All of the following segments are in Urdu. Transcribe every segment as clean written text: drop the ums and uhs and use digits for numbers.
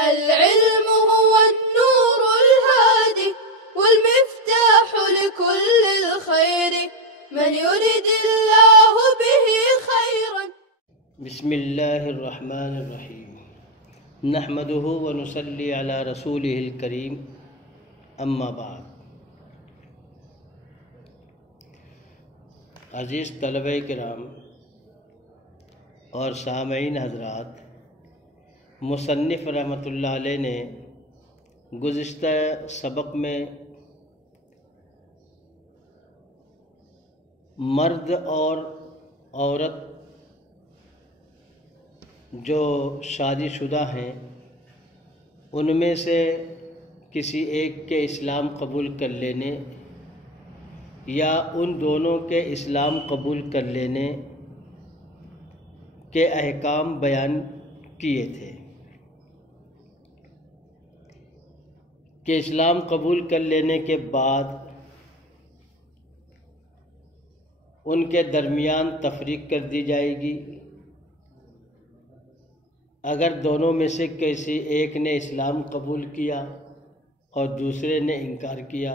العلم هو النور الهادي والمفتاح لكل الخير من يرد الله به خيرا. بسم اللہ الرحمن الرحیم نحمده ونصلی علی رسولہ الکریم اما بعد. عزیز طلبہ کرام اور سامعین حضرات، مصنف رحمۃ اللہ علیہ نے گزشتہ سبق میں مرد اور عورت جو شادی شدہ ہیں ان میں سے کسی ایک کے اسلام قبول کر لینے یا ان دونوں کے اسلام قبول کر لینے کے احکام بیان کیے تھے کہ اسلام قبول کر لینے کے بعد ان کے درمیان تفریق کر دی جائے گی. اگر دونوں میں سے کسی ایک نے اسلام قبول کیا اور دوسرے نے انکار کیا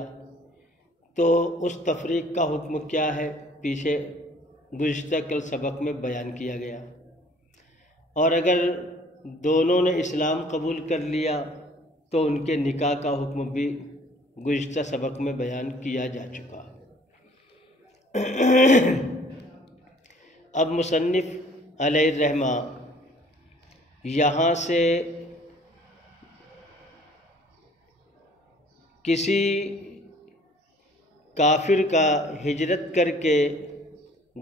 تو اس تفریق کا حکم کیا ہے پیچھے گزشتہ کل سبق میں بیان کیا گیا. اور اگر دونوں نے اسلام قبول کر لیا تو ان کے نکاح کا حکم بھی گزشتہ سبق میں بیان کیا جا چکا. اب مصنف علیہ الرحمہ یہاں سے کسی کافر کا ہجرت کر کے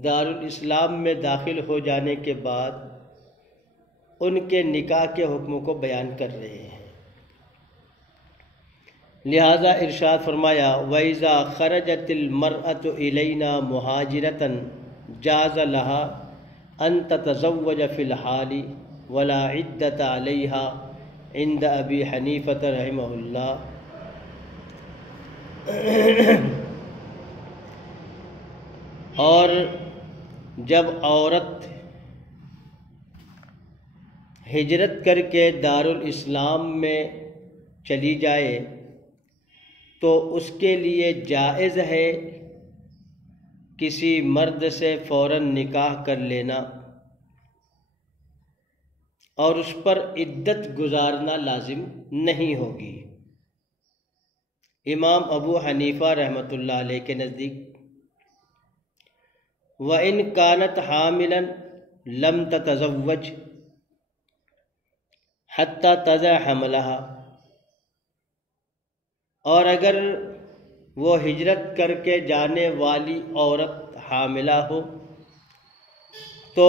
دارالاسلام میں داخل ہو جانے کے بعد ان کے نکاح کے حکم کو بیان کر رہے ہیں. لہذا ارشاد فرمایا وَإِذَا خَرَجَتِ الْمَرْأَةُ إِلَيْنَا مُهَاجِرَةً جَازَ لَهَا أَن تَتَزَوَّجَ فِي الْحَالِ وَلَا عِدَّةَ عَلَيْهَا عِنْدَ أَبِي حَنِيفَةَ رحمہ اللہ. اور جب عورت ہجرت کر کے دارالاسلام میں چلی جائے تو اس کے لیے جائز ہے کسی مرد سے فوراً نکاح کر لینا اور اس پر عدت گزارنا لازم نہیں ہوگی. امام ابو حنیفہ رحمۃ اللہ علیہ کے نزدیک وَإِن كَانَتْ حَامِلًا لَمْ تَتَزَوَّجْ حَتَّى تَضَعَ حَمْلَهَا، اور اگر وہ ہجرت کر کے جانے والی عورت حاملہ ہو تو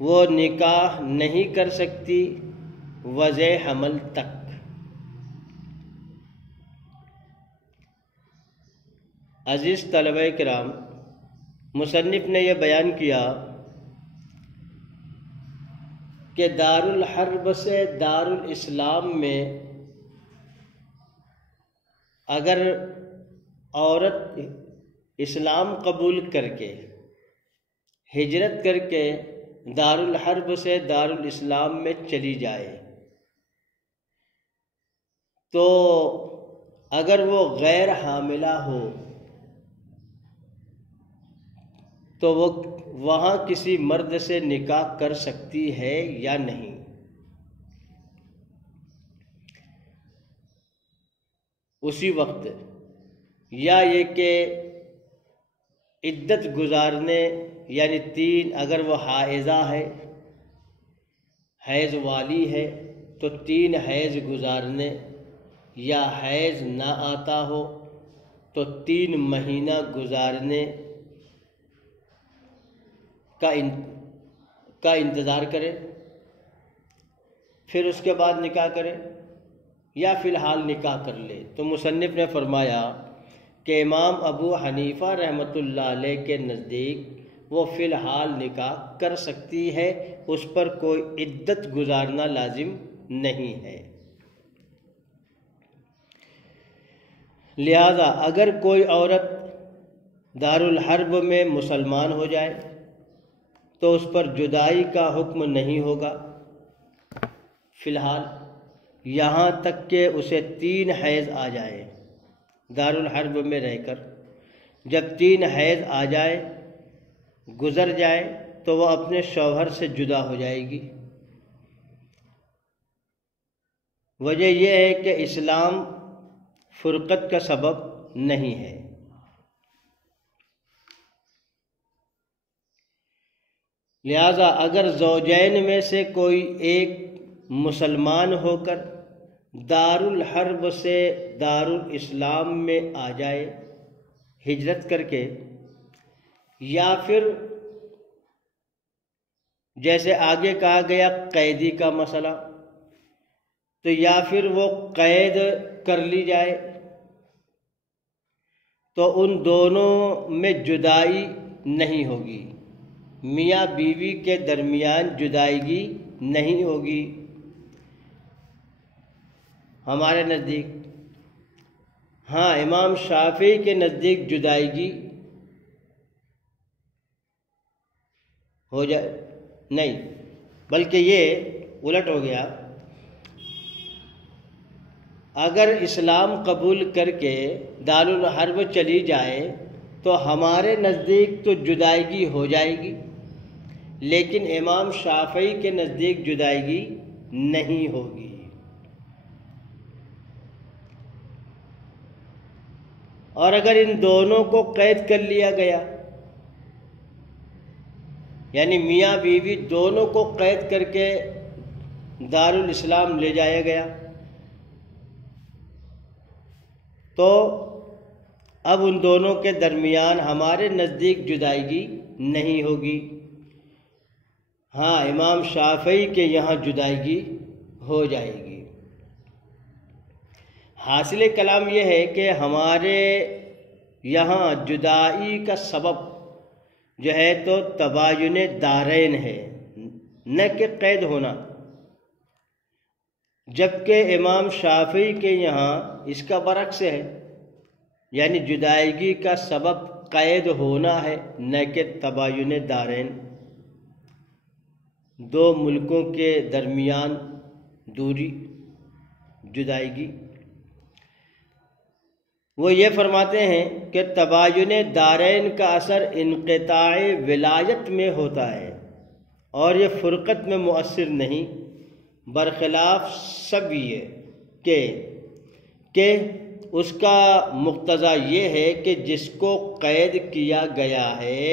وہ نکاح نہیں کر سکتی وضع حمل تک. عزیز طلبہ کرام، مصنف نے یہ بیان کیا کہ دارالحرب سے دارالاسلام میں اگر عورت اسلام قبول کر کے ہجرت کر کے دارالحرب سے دارالاسلام میں چلی جائے تو اگر وہ غیر حاملہ ہو تو وہ وہاں کسی مرد سے نکاح کر سکتی ہے یا نہیں. اسی وقت یا یہ کہ عدت گزارنے یعنی 3 اگر وہ حائضہ ہے حیض والی ہے تو 3 حیض گزارنے، یا حیض نہ آتا ہو تو 3 مہینہ گزارنے کا انتظار کرے پھر اس کے بعد نکاح کرے یا فی الحال نکاح کر لے. تو مصنف نے فرمایا کہ امام ابو حنیفہ رحمۃ اللہ علیہ کے نزدیک وہ فی الحال نکاح کر سکتی ہے، اس پر کوئی عدت گزارنا لازم نہیں ہے. لہذا اگر کوئی عورت دارالحرب میں مسلمان ہو جائے تو اس پر جدائی کا حکم نہیں ہوگا، فی الحال یہاں تک کہ اسے 3 حیض آ جائے، دارالحرب میں رہ کر جب 3 حیض آ جائے، گزر جائے، تو وہ اپنے شوہر سے جدا ہو جائے گی۔ وجہ یہ ہے کہ اسلام فرقت کا سبب نہیں ہے۔ لہذا اگر زوجین میں سے کوئی ایک مسلمان ہو کر دارالحرب سے دارالاسلام میں آ جائے ہجرت کر کے، یا پھر جیسے آگے کہا گیا قیدی کا مسئلہ، تو یا پھر وہ قید کر لی جائے، تو ان دونوں میں جدائی نہیں ہوگی، میاں بیوی کے درمیان جدائیگی نہیں ہوگی ہمارے نزدیک۔ ہاں، امام شافعی کے نزدیک جدائیگی ہو جائے، نہیں بلکہ یہ الٹ ہو گیا۔ اگر اسلام قبول کر کے دارالحرب چلی جائے تو ہمارے نزدیک تو جدائیگی ہو جائے گی، لیکن امام شافعی کے نزدیک جدائیگی نہیں ہوگی۔ اور اگر ان دونوں کو قید کر لیا گیا، یعنی میاں بیوی دونوں کو قید کر کے دارالاسلام لے جایا گیا، تو اب ان دونوں کے درمیان ہمارے نزدیک جدائیگی نہیں ہوگی۔ ہاں، امام شافعی کے یہاں جدائیگی ہو جائے گی۔ حاصل کلام یہ ہے کہ ہمارے یہاں جدائی کا سبب جو ہے تو تباین دارین ہے، نہ کہ قید ہونا، جبکہ امام شافعی کے یہاں اس کا برعکس ہے، یعنی جدائیگی کا سبب قید ہونا ہے، نہ کہ تباین دارین، 2 ملکوں کے درمیان دوری، جدائیگی۔ وہ یہ فرماتے ہیں کہ تباین دارین کا اثر انقطاع ولایت میں ہوتا ہے اور یہ فرقت میں مؤثر نہیں، برخلاف سبیہ کہ اس کا مقتضا یہ ہے کہ جس کو قید کیا گیا ہے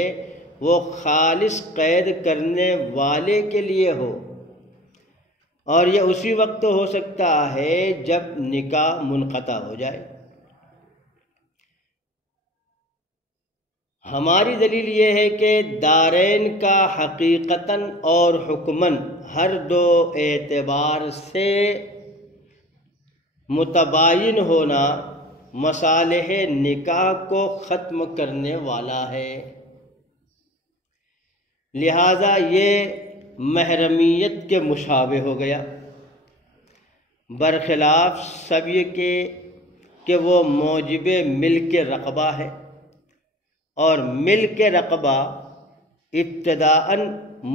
وہ خالص قید کرنے والے کے لیے ہو، اور یہ اسی وقت ہو سکتا ہے جب نکاح منقطع ہو جائے۔ ہماری دلیل یہ ہے کہ دارین کا حقیقتاً اور حکماً ہر 2 اعتبار سے متباین ہونا مصالح نکاح کو ختم کرنے والا ہے، لہذا یہ محرمیت کے مشابہ ہو گیا، برخلاف سبیہ کہ وہ موجب ملک رقبہ ہے، اور ملک رقبہ ابتداءً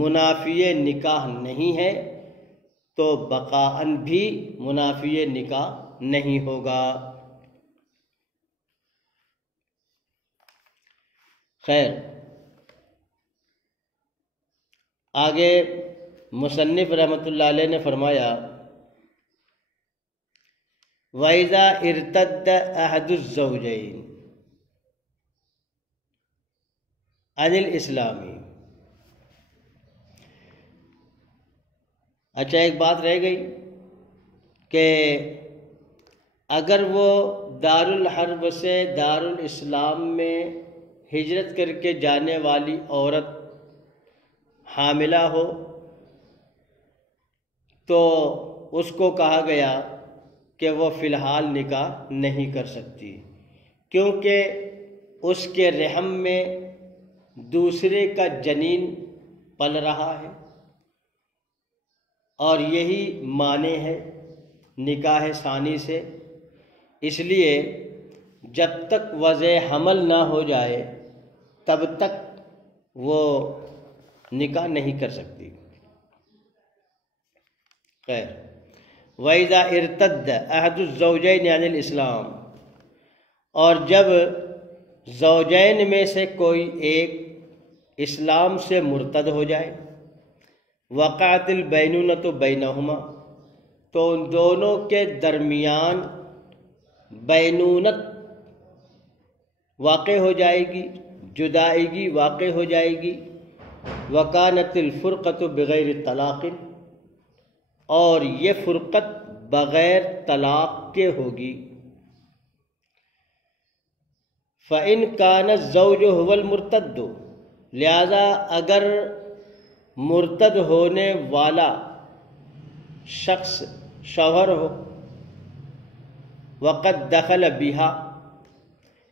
منافی نکاح نہیں ہے تو بقاءً بھی منافی نکاح نہیں ہوگا۔ خیر، آگے مصنف رحمۃ اللہ علیہ نے فرمایا وَإِذَا ارْتَدَّ أَحَدُ الزَّوْجَيْنِ عن الاسلامی۔ اچھا، ایک بات رہ گئی کہ اگر وہ دارالحرب سے دارالاسلام میں ہجرت کر کے جانے والی عورت حاملہ ہو تو اس کو کہا گیا کہ وہ فی الحال نکاح نہیں کر سکتی، کیونکہ اس کے رحم میں دوسرے کا جنین پل رہا ہے، اور یہی معنی ہے نکاح ثانی سے۔ اس لیے جب تک وضع حمل نہ ہو جائے تب تک وہ نکاح نہیں کر سکتی۔ خیر، وَإِذَا ارْتَدَّ أَحَدُ الزَّوْجَيْنِ عَنِ الْإِسْلَامِ، اور جب زوجین میں سے کوئی ایک اسلام سے مرتد ہو جائے، وقعت البینونۃ بینہما، تو ان دونوں کے درمیان بینونت واقع ہو جائے گی، جدائیگی واقع ہو جائے گی، وکانت الفرقۃ بغیر طلاق، اور یہ فرقت بغیر طلاق کے ہوگی۔ فَإِنْ كَانَ الزَّوْجُ هُوَ الْمُرْتَدُّ، لہذا اگر مرتد ہونے والا شخص شوہر ہو، وَقَدْ دَخَلَ بِهَا،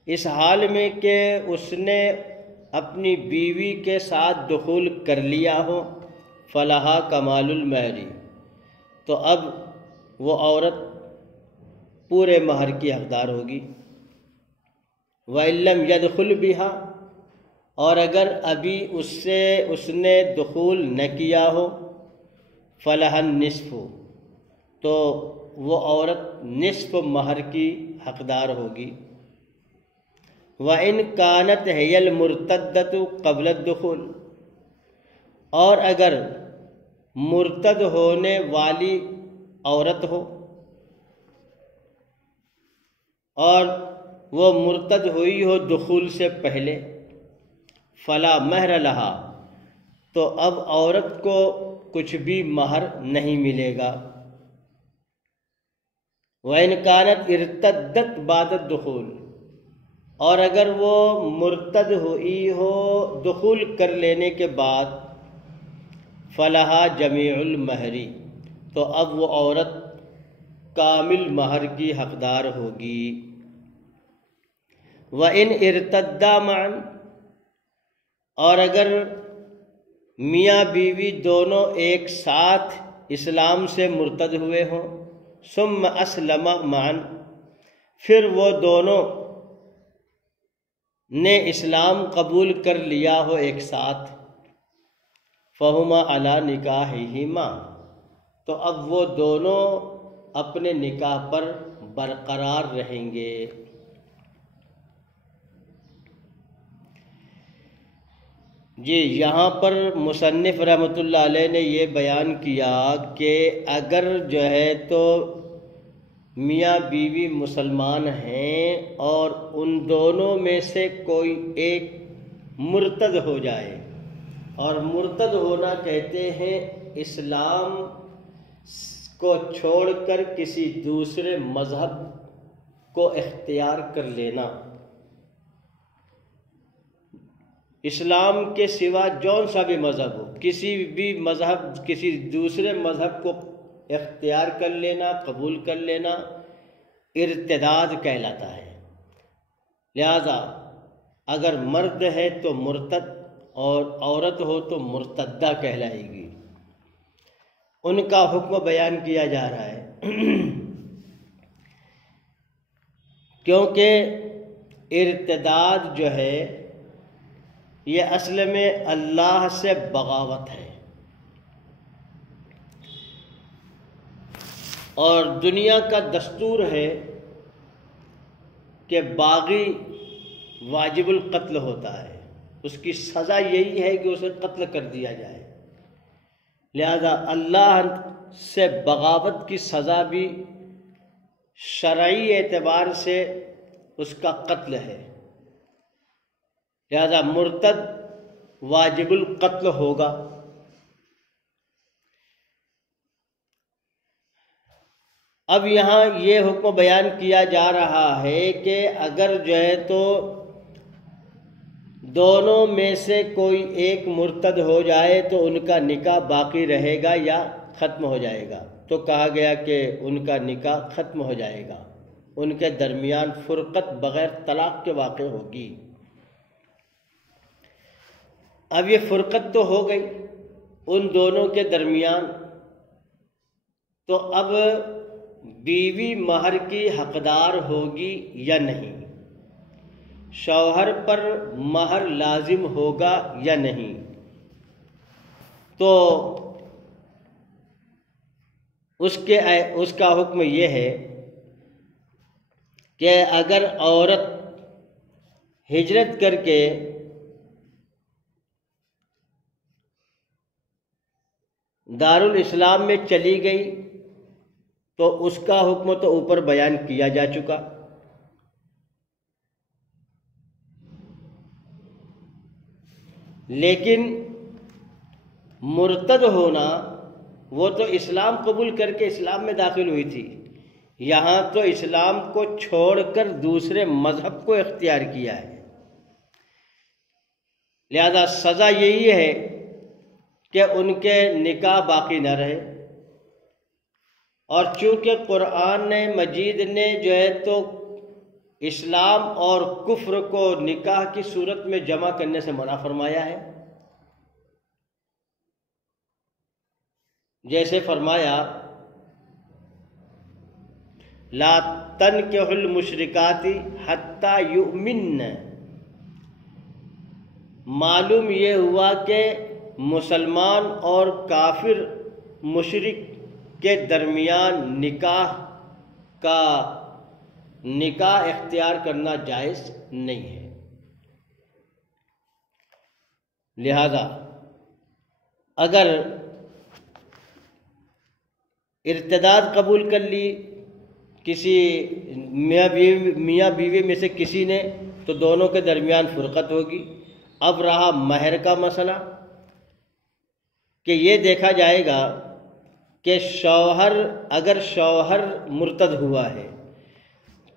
اس حال میں کہ اس نے اپنی بیوی کے ساتھ دخول کر لیا ہو، فَلَهَا كَمَالُ الْمَهْرِ، تو اب وہ عورت پورے مہر کی حقدار ہوگی۔ وَإِن لَّمْ يَدْخُلْ بِهَا، اور اگر ابھی اس نے دخول نہ کیا ہو، فَلَهَا النِّصْفُ، تو وہ عورت نصف مہر کی حقدار ہوگی۔ وَإِن كَانَتْ هِيَ الْمُرْتَدَّةُ قَبْلَ الدُّخُولِ، اور اگر مرتد ہونے والی عورت ہو اور وہ مرتد ہوئی ہو دخول سے پہلے، فلا مہر لہا، تو اب عورت کو کچھ بھی مہر نہیں ملے گا۔ وَإِن كَانَتْ ارْتَدَّتْ بَعْدَ الدُّخُولِ، اور اگر وہ مرتد ہوئی ہو دخول کر لینے کے بعد، فَلَهَا جَمِيعُ الْمَهْرِ، تو اب وہ عورت کامل مہر کی حقدار ہوگی۔ وَإِنْ ارْتَدَّا مَعًا، اور اگر میاں بیوی دونوں ایک ساتھ اسلام سے مرتد ہوئے ہوں، ثم اسلم معًا، پھر وہ دونوں نے اسلام قبول کر لیا ہو ایک ساتھ، فہما علی نکاحہما، تو اب وہ دونوں اپنے نکاح پر برقرار رہیں گے۔ جی یہاں پر مصنف رحمۃ اللہ علیہ نے یہ بیان کیا کہ اگر جو ہے تو میاں بیوی مسلمان ہیں اور ان دونوں میں سے کوئی ایک مرتد ہو جائے، اور مرتد ہونا کہتے ہیں اسلام کو چھوڑ کر کسی دوسرے مذہب کو اختیار کر لینا، اسلام کے سوا جون سا بھی مذہب ہو، کسی دوسرے مذہب کو اختیار کر لینا، قبول کر لینا، ارتداد کہلاتا ہے۔ لہذا اگر مرد ہے تو مرتد اور عورت ہو تو مرتدہ کہلائے گی۔ ان کا حکم بیان کیا جا رہا ہے کیونکہ ارتداد جو ہے یہ اصل میں اللہ سے بغاوت ہے، اور دنیا کا دستور ہے کہ باغی واجب القتل ہوتا ہے، اس کی سزا یہی ہے کہ اسے قتل کر دیا جائے۔ لہذا اللہ سے بغاوت کی سزا بھی شرعی اعتبار سے اس کا قتل ہے، لہذا مرتد واجب القتل ہوگا۔ اب یہاں یہ حکم بیان کیا جا رہا ہے کہ اگر جو ہے تو دونوں میں سے کوئی ایک مرتد ہو جائے تو ان کا نکاح باقی رہے گا یا ختم ہو جائے گا، تو کہا گیا کہ ان کا نکاح ختم ہو جائے گا، ان کے درمیان فرقت بغیر طلاق کے واقع ہوگی۔ اب یہ فرقت تو ہو گئی ان دونوں کے درمیان، تو اب بیوی مہر کی حقدار ہوگی یا نہیں، شوہر پر مہر لازم ہوگا یا نہیں۔ تو اس کا حکم یہ ہے کہ اگر عورت ہجرت کر کے دارالاسلام میں چلی گئی تو اس کا حکم تو اوپر بیان کیا جا چکا، لیکن مرتد ہونا وہ تو اسلام قبول کر کے اسلام میں داخل ہوئی تھی، یہاں تو اسلام کو چھوڑ کر دوسرے مذہب کو اختیار کیا ہے، لہذا سزا یہی ہے کہ ان کے نکاح باقی نہ رہے۔ اور چونکہ قرآن مجید نے جو ہے تو اسلام اور کفر کو نکاح کی صورت میں جمع کرنے سے منع فرمایا ہے، جیسے فرمایا لا تنکحوا المشرکات حتی یؤمن۔ معلوم یہ ہوا کہ مسلمان اور کافر مشرک کے درمیان نکاح اختیار کرنا جائز نہیں ہے، لہذا اگر ارتداد قبول کر لی کسی میاں بیوی میں سے کسی نے تو دونوں کے درمیان فرقت ہوگی۔ اب رہا مہر کا مسئلہ کہ یہ دیکھا جائے گا کہ اگر شوہر مرتد ہوا ہے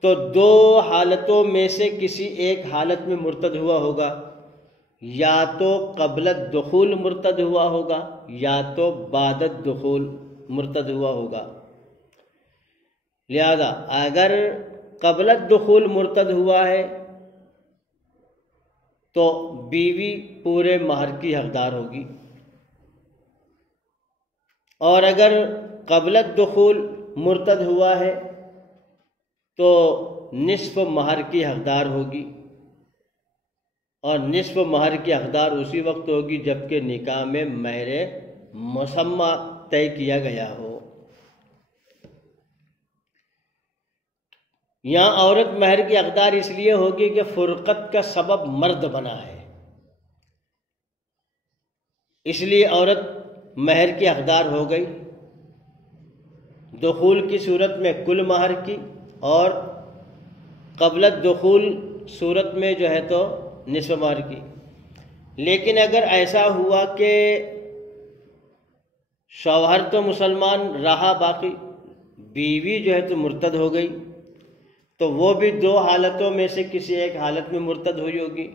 تو دو حالتوں میں سے کسی ایک حالت میں مرتد ہوا ہوگا، یا تو قبل الدخول مرتد ہوا ہوگا یا تو بعد الدخول مرتد ہوا ہوگا۔ لہذا اگر قبل الدخول مرتد ہوا ہے تو بیوی پورے مہر کی حقدار ہوگی، اور اگر قبل الدخول مرتد ہوا ہے تو نصف مہر کی حقدار ہوگی، اور نصف مہر کی حقدار اسی وقت ہوگی جبکہ نکاح میں مہر مسمى طے کیا گیا ہو۔ یہاں عورت مہر کی حقدار اس لیے ہوگی کہ فرقت کا سبب مرد بنا ہے، اس لیے عورت مہر کی حقدار ہو گئی، دخول کی صورت میں کل مہر کی، اور قبل الدخول صورت میں جو ہے تو نصف مہر کی۔ لیکن اگر ایسا ہوا کہ شوہر تو مسلمان رہا باقی، بیوی جو ہے تو مرتد ہو گئی، تو وہ بھی دو حالتوں میں سے کسی ایک حالت میں مرتد ہوئی ہوگی،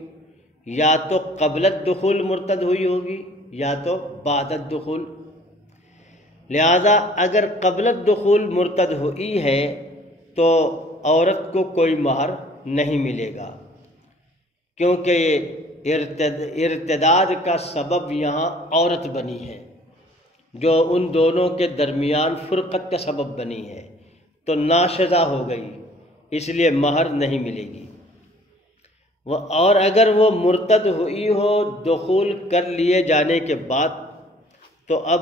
یا تو قبل الدخول مرتد ہوئی ہوگی یا تو بعد الدخول۔ لہذا اگر قبل الدخول مرتد ہوئی ہے تو عورت کو کوئی مہر نہیں ملے گا، کیونکہ ارتداد کا سبب یہاں عورت بنی ہے جو ان دونوں کے درمیان فرقت کا سبب بنی ہے، تو ناشزا ہو گئی، اس لیے مہر نہیں ملے گی۔ اور اگر وہ مرتد ہوئی ہو دخول کر لیے جانے کے بعد تو اب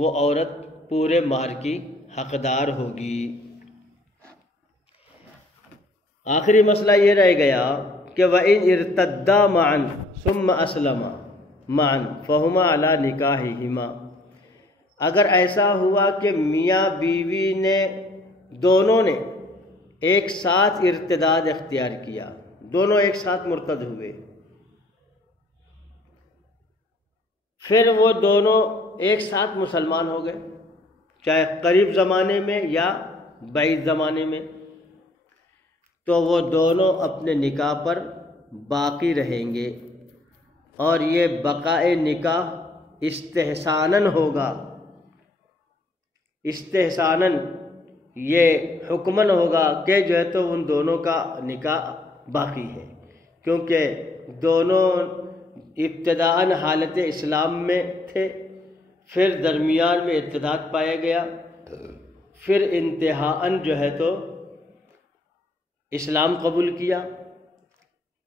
وہ عورت پورے مہر کی حقدار ہوگی۔ آخری مسئلہ یہ رہ گیا کہ وَإِنْ ارْتَدَّا مَعًا ثُمَّ أَسْلَمَا مَعًا فَهُمَا عَلَى نِكَاحِهِمَا۔ اگر ایسا ہوا کہ میاں بیوی نے دونوں نے ایک ساتھ ارتداد اختیار کیا، دونوں ایک ساتھ مرتد ہوئے، پھر وہ دونوں ایک ساتھ مسلمان ہو گئے، چاہے قریب زمانے میں یا بعید زمانے میں، تو وہ دونوں اپنے نکاح پر باقی رہیں گے، اور یہ بقائے نکاح استحساناً ہوگا، استحساناً یہ حکمن ہوگا کہ جو ہے تو ان دونوں کا نکاح باقی ہے، کیونکہ دونوں ابتداءً حالت اسلام میں تھے، پھر درمیان میں ارتداد پایا گیا، پھر انتہاءً جو ہے تو اسلام قبول کیا،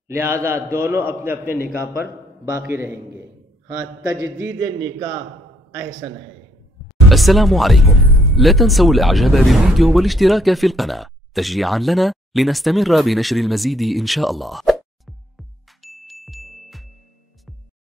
لہذا دونوں اپنے اپنے نکاح پر باقی رہیں گے۔ ہاں، تجدید نکاح احسن ہے۔ السلام علیکم۔ لا تنسوا الإعجاب بالفيديو والاشتراك في القناة تشجيعا لنا لنستمر بنشر المزيد إن شاء الله.